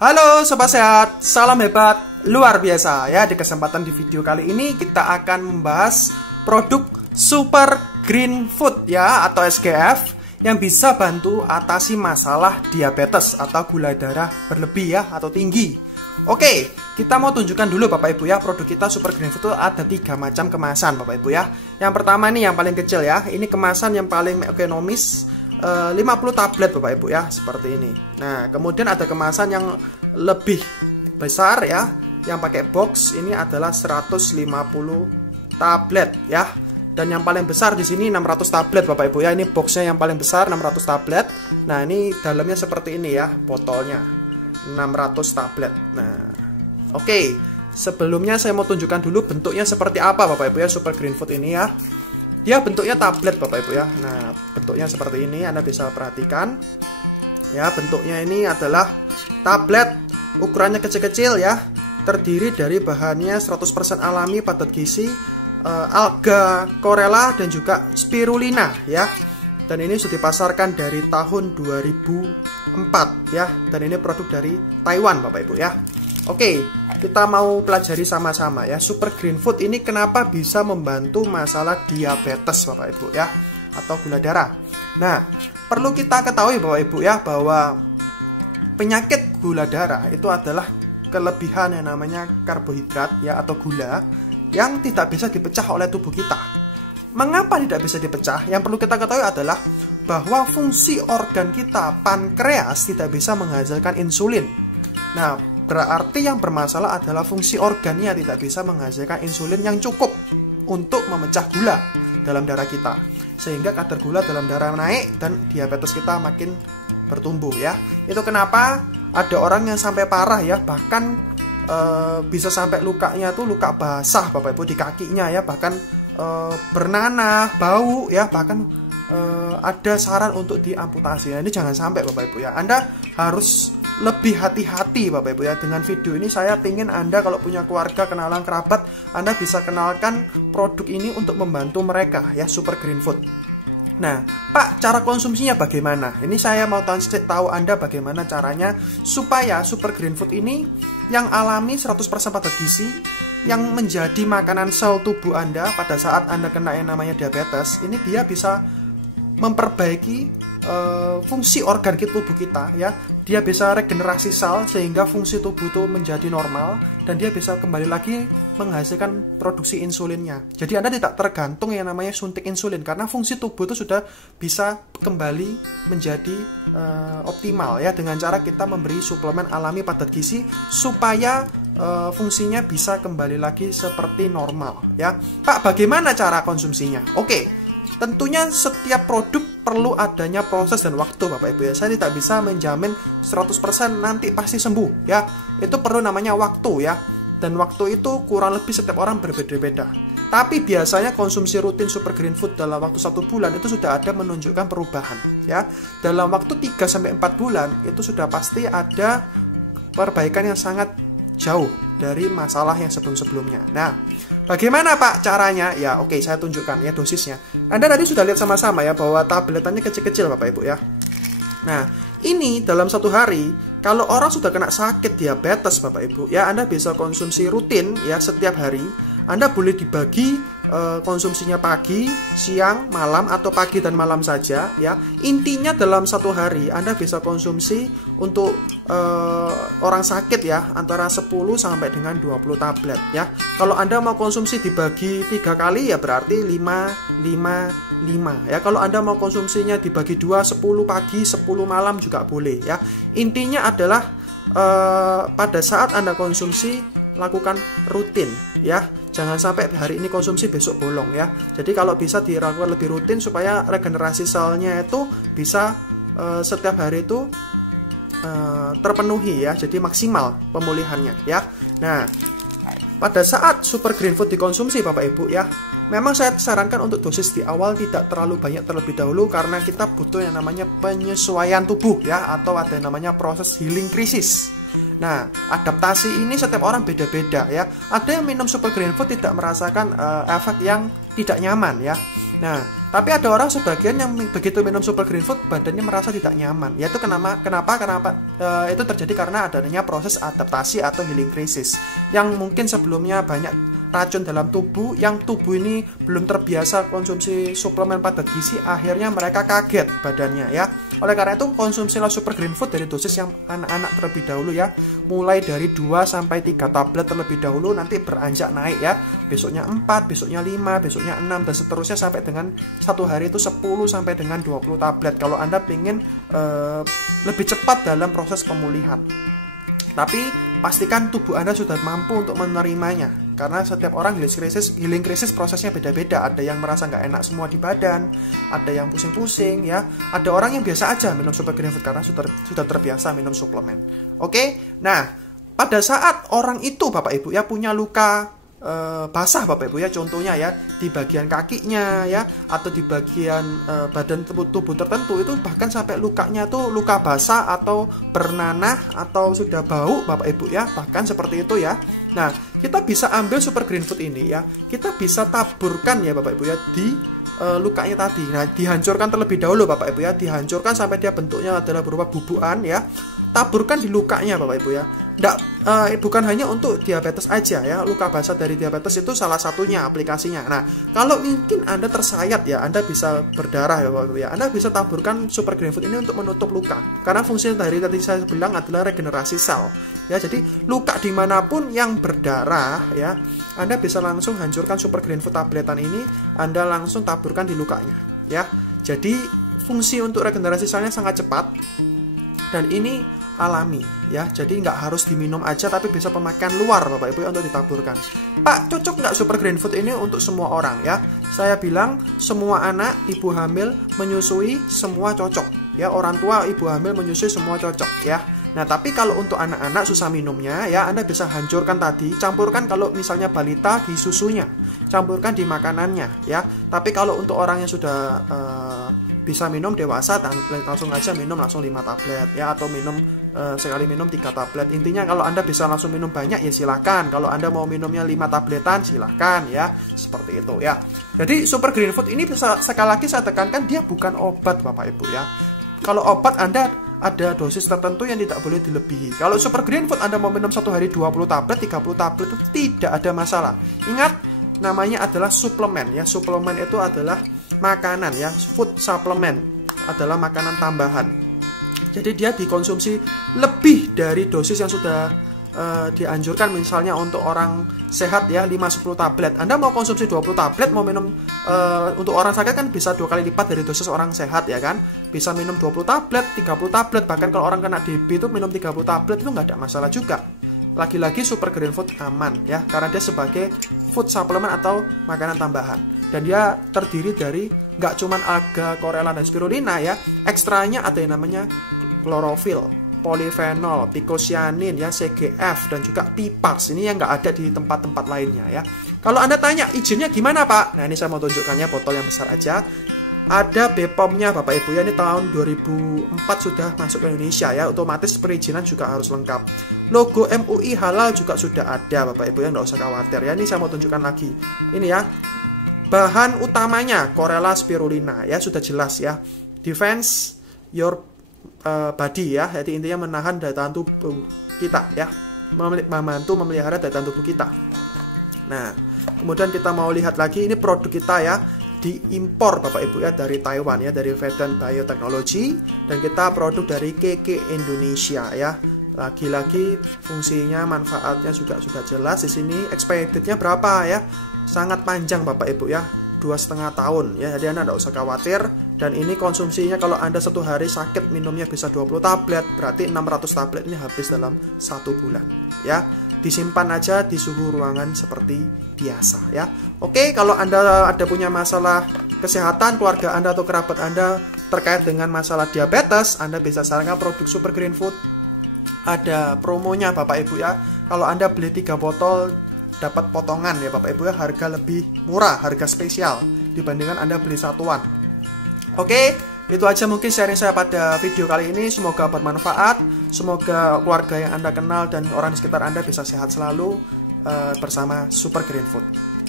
Halo Sobat Sehat, salam hebat, luar biasa ya. Di kesempatan di video kali ini kita akan membahas produk Super Green Food ya, atau SGF, yang bisa bantu atasi masalah diabetes atau gula darah berlebih ya, atau tinggi. Oke, kita mau tunjukkan dulu Bapak Ibu ya, produk kita Super Green Food itu ada 3 macam kemasan Bapak Ibu ya. Yang pertama ini yang paling kecil ya, ini kemasan yang paling ekonomis, 50 tablet Bapak Ibu ya, seperti ini. Nah, kemudian ada kemasan yang lebih besar ya, yang pakai box, ini adalah 150 tablet ya. Dan yang paling besar di sini 600 tablet Bapak Ibu ya. Ini boxnya yang paling besar 600 tablet. Nah, ini dalamnya seperti ini ya, botolnya 600 tablet. Nah, oke. Sebelumnya saya mau tunjukkan dulu bentuknya seperti apa Bapak Ibu ya, Super Green Food ini ya. Dia bentuknya tablet Bapak Ibu ya. Nah, bentuknya seperti ini, Anda bisa perhatikan. Ya, bentuknya ini adalah tablet, ukurannya kecil-kecil ya. Terdiri dari bahannya 100% alami, padat gizi, alga chlorella dan juga spirulina ya. Dan ini sudah dipasarkan dari tahun 2004 ya. Dan ini produk dari Taiwan Bapak Ibu ya. Oke, kita mau pelajari sama-sama ya. Super Green Food ini kenapa bisa membantu masalah diabetes Bapak Ibu ya, atau gula darah. Nah, perlu kita ketahui Bapak Ibu ya, bahwa penyakit gula darah itu adalah kelebihan yang namanya karbohidrat ya, atau gula yang tidak bisa dipecah oleh tubuh kita. Mengapa tidak bisa dipecah? Yang perlu kita ketahui adalah bahwa fungsi organ kita, pankreas, tidak bisa menghasilkan insulin. Nah, berarti yang bermasalah adalah fungsi organnya tidak bisa menghasilkan insulin yang cukup untuk memecah gula dalam darah kita. Sehingga kadar gula dalam darah naik dan diabetes kita makin bertumbuh ya. Itu kenapa ada orang yang sampai parah ya, bahkan bisa sampai lukanya tuh luka basah Bapak Ibu di kakinya ya, bahkan bernanah, bau ya, bahkan ada saran untuk diamputasi. Nah, ini jangan sampai Bapak Ibu ya. Anda harus lebih hati-hati Bapak Ibu ya. Dengan video ini saya ingin Anda kalau punya keluarga, kenalan, kerabat, Anda bisa kenalkan produk ini untuk membantu mereka ya, Super Green Food. Nah, Pak, cara konsumsinya bagaimana? Ini saya mau tahu Anda bagaimana caranya supaya Super Green Food ini yang alami 100% padat gizi, yang menjadi makanan sel tubuh Anda pada saat Anda kena yang namanya diabetes, ini dia bisa memperbaiki fungsi organ tubuh kita ya. Dia bisa regenerasi sel sehingga fungsi tubuh itu menjadi normal, dan dia bisa kembali lagi menghasilkan produksi insulinnya. Jadi Anda tidak tergantung yang namanya suntik insulin, karena fungsi tubuh itu sudah bisa kembali menjadi optimal ya, dengan cara kita memberi suplemen alami padat gizi supaya fungsinya bisa kembali lagi seperti normal ya. Pak, bagaimana cara konsumsinya? Oke. Tentunya setiap produk perlu adanya proses dan waktu Bapak Ibu ya. Saya tidak bisa menjamin 100% nanti pasti sembuh ya. Itu perlu namanya waktu ya. Dan waktu itu kurang lebih setiap orang berbeda-beda. Tapi biasanya konsumsi rutin Super Green Food dalam waktu 1 bulan itu sudah ada menunjukkan perubahan ya. Dalam waktu 3-4 bulan itu sudah pasti ada perbaikan yang sangat jauh dari masalah yang sebelum-sebelumnya. Nah, bagaimana Pak caranya? Ya, oke, saya tunjukkan ya dosisnya. Anda tadi sudah lihat sama-sama ya bahwa tabletannya kecil-kecil Bapak Ibu ya. Nah, ini dalam 1 hari, kalau orang sudah kena sakit diabetes Bapak Ibu ya, Anda bisa konsumsi rutin ya setiap hari. Anda boleh dibagi konsumsinya pagi, siang, malam, atau pagi dan malam saja ya. Intinya dalam 1 hari Anda bisa konsumsi untuk orang sakit ya antara 10 sampai dengan 20 tablet ya. Kalau Anda mau konsumsi dibagi 3 kali ya berarti 5 ya. Kalau Anda mau konsumsinya dibagi 2, 10 pagi, 10 malam juga boleh ya. Intinya adalah pada saat Anda konsumsi, lakukan rutin ya. Jangan sampai hari ini konsumsi besok bolong ya. Jadi kalau bisa dilakukan lebih rutin supaya regenerasi selnya itu bisa setiap hari itu terpenuhi ya. Jadi maksimal pemulihannya ya. Nah, pada saat Super Green Food dikonsumsi Bapak Ibu ya, memang saya sarankan untuk dosis di awal tidak terlalu banyak terlebih dahulu, karena kita butuh yang namanya penyesuaian tubuh ya, atau ada yang namanya proses healing krisis. Nah, adaptasi ini setiap orang beda-beda ya. Ada yang minum Super Green Food tidak merasakan efek yang tidak nyaman ya. Nah, Tapi ada orang sebagian yang begitu minum Super Green Food badannya merasa tidak nyaman. Yaitu kenapa itu terjadi karena adanya proses adaptasi atau healing crisis yang mungkin sebelumnya banyak racun dalam tubuh, yang tubuh ini belum terbiasa konsumsi suplemen padat gizi, akhirnya mereka kaget badannya ya. Oleh karena itu konsumsilah Super Green Food dari dosis yang anak-anak terlebih dahulu ya, mulai dari 2 sampai 3 tablet terlebih dahulu, nanti beranjak naik ya, besoknya 4, besoknya 5, besoknya 6, dan seterusnya sampai dengan satu hari itu 10 sampai dengan 20 tablet kalau Anda ingin lebih cepat dalam proses pemulihan. Tapi pastikan tubuh Anda sudah mampu untuk menerimanya, karena setiap orang healing crisis prosesnya beda-beda. Ada yang merasa nggak enak semua di badan, ada yang pusing-pusing ya, ada orang yang biasa aja minum Super Green Food karena sudah terbiasa minum suplemen. Oke, nah pada saat orang itu Bapak Ibu ya punya luka basah Bapak Ibu ya, contohnya ya di bagian kakinya ya, atau di bagian badan tubuh tertentu, itu bahkan sampai lukanya tuh luka basah atau bernanah atau sudah bau Bapak Ibu ya, bahkan seperti itu ya. Nah, kita bisa ambil Super Green Food ini ya, kita bisa taburkan ya Bapak Ibu ya di lukanya tadi. Nah, dihancurkan terlebih dahulu Bapak Ibu ya, dihancurkan sampai dia bentuknya adalah berupa bubukan ya. Taburkan di lukanya Bapak Ibu ya. Bukan hanya untuk diabetes aja ya, luka basah dari diabetes itu salah satunya aplikasinya. Nah, kalau mungkin Anda tersayat ya, Anda bisa berdarah ya Bapak Ibu ya, Anda bisa taburkan Super Green Food ini untuk menutup luka. Karena fungsi dari tadi saya bilang adalah regenerasi sel ya. Jadi luka dimanapun yang berdarah ya, Anda bisa langsung hancurkan Super Green Food tabletan ini, Anda langsung taburkan di lukanya ya. Jadi fungsi untuk regenerasi selnya sangat cepat, dan ini alami ya, jadi nggak harus diminum aja, tapi bisa pemakaian luar Bapak Ibu untuk ditaburkan. Pak, cocok nggak Super Green Food ini untuk semua orang ya? Saya bilang semua anak, ibu hamil, menyusui semua cocok ya, orang tua, ibu hamil, menyusui semua cocok ya. Nah, tapi kalau untuk anak-anak susah minumnya ya, Anda bisa hancurkan tadi, campurkan kalau misalnya balita di susunya, campurkan di makanannya ya. Tapi kalau untuk orang yang sudah bisa minum dewasa, langsung aja minum langsung 5 tablet ya, atau minum sekali minum 3 tablet. Intinya kalau Anda bisa langsung minum banyak ya silakan. Kalau Anda mau minumnya 5 tabletan silakan ya, seperti itu ya. Jadi Super Green Food ini bisa, sekali lagi saya tekankan, dia bukan obat Bapak Ibu ya. Kalau obat Anda ada dosis tertentu yang tidak boleh dilebihi. Kalau Super Green Food Anda mau minum satu hari 20 tablet, 30 tablet itu tidak ada masalah. Ingat, namanya adalah suplemen ya. Suplemen itu adalah makanan ya, food supplement adalah makanan tambahan. Jadi dia dikonsumsi lebih dari dosis yang sudah dianjurkan. Misalnya untuk orang sehat ya 5-10 tablet. Anda mau konsumsi 20 tablet, mau minum untuk orang sakit kan bisa 2 kali lipat dari dosis orang sehat ya kan. Bisa minum 20 tablet, 30 tablet, bahkan kalau orang kena DB itu minum 30 tablet itu nggak ada masalah juga. Lagi-lagi Super Green Food aman ya, karena dia sebagai food supplement atau makanan tambahan. Dan dia terdiri dari nggak cuman alga, chlorella, dan spirulina ya, ekstranya ada yang namanya klorofil, polifenol, picocyanin ya, CGF, dan juga pipars. Ini yang nggak ada di tempat-tempat lainnya ya. Kalau Anda tanya izinnya gimana Pak? Nah, ini saya mau tunjukkannya, botol yang besar aja. Ada BPOM-nya Bapak Ibu ya, ini tahun 2004 sudah masuk ke Indonesia ya, otomatis perizinan juga harus lengkap. Logo MUI halal juga sudah ada Bapak Ibu ya, nggak usah khawatir ya. Ini saya mau tunjukkan lagi, ini ya, bahan utamanya chlorella spirulina ya, sudah jelas ya, defense your body ya, jadi intinya menahan daya tahan tubuh kita ya, membantu memelihara daya tahan tubuh kita. Nah, kemudian kita mau lihat lagi, ini produk kita ya, diimpor Bapak Ibu ya dari Taiwan ya, dari Vedant Biotechnology, dan kita produk dari KK Indonesia ya. Lagi-lagi fungsinya, manfaatnya juga sudah jelas di sini. Expired date-nya berapa ya? Sangat panjang Bapak Ibu ya, 2,5 tahun ya, jadi Anda tidak usah khawatir. Dan ini konsumsinya kalau Anda satu hari sakit minumnya bisa 20 tablet, berarti 600 tablet ini habis dalam 1 bulan ya. Disimpan aja di suhu ruangan seperti biasa ya. Oke, kalau Anda ada punya masalah kesehatan, keluarga Anda atau kerabat Anda terkait dengan masalah diabetes, Anda bisa sarankan produk Super Green Food. Ada promonya Bapak Ibu ya. Kalau Anda beli 3 botol dapat potongan ya Bapak Ibu ya, harga lebih murah, harga spesial dibandingkan Anda beli satuan. Oke, itu aja mungkin sharing saya pada video kali ini. Semoga bermanfaat. Semoga keluarga yang Anda kenal dan orang di sekitar Anda bisa sehat selalu bersama Super Green Food.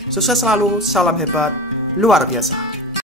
Sukses selalu, salam hebat, luar biasa.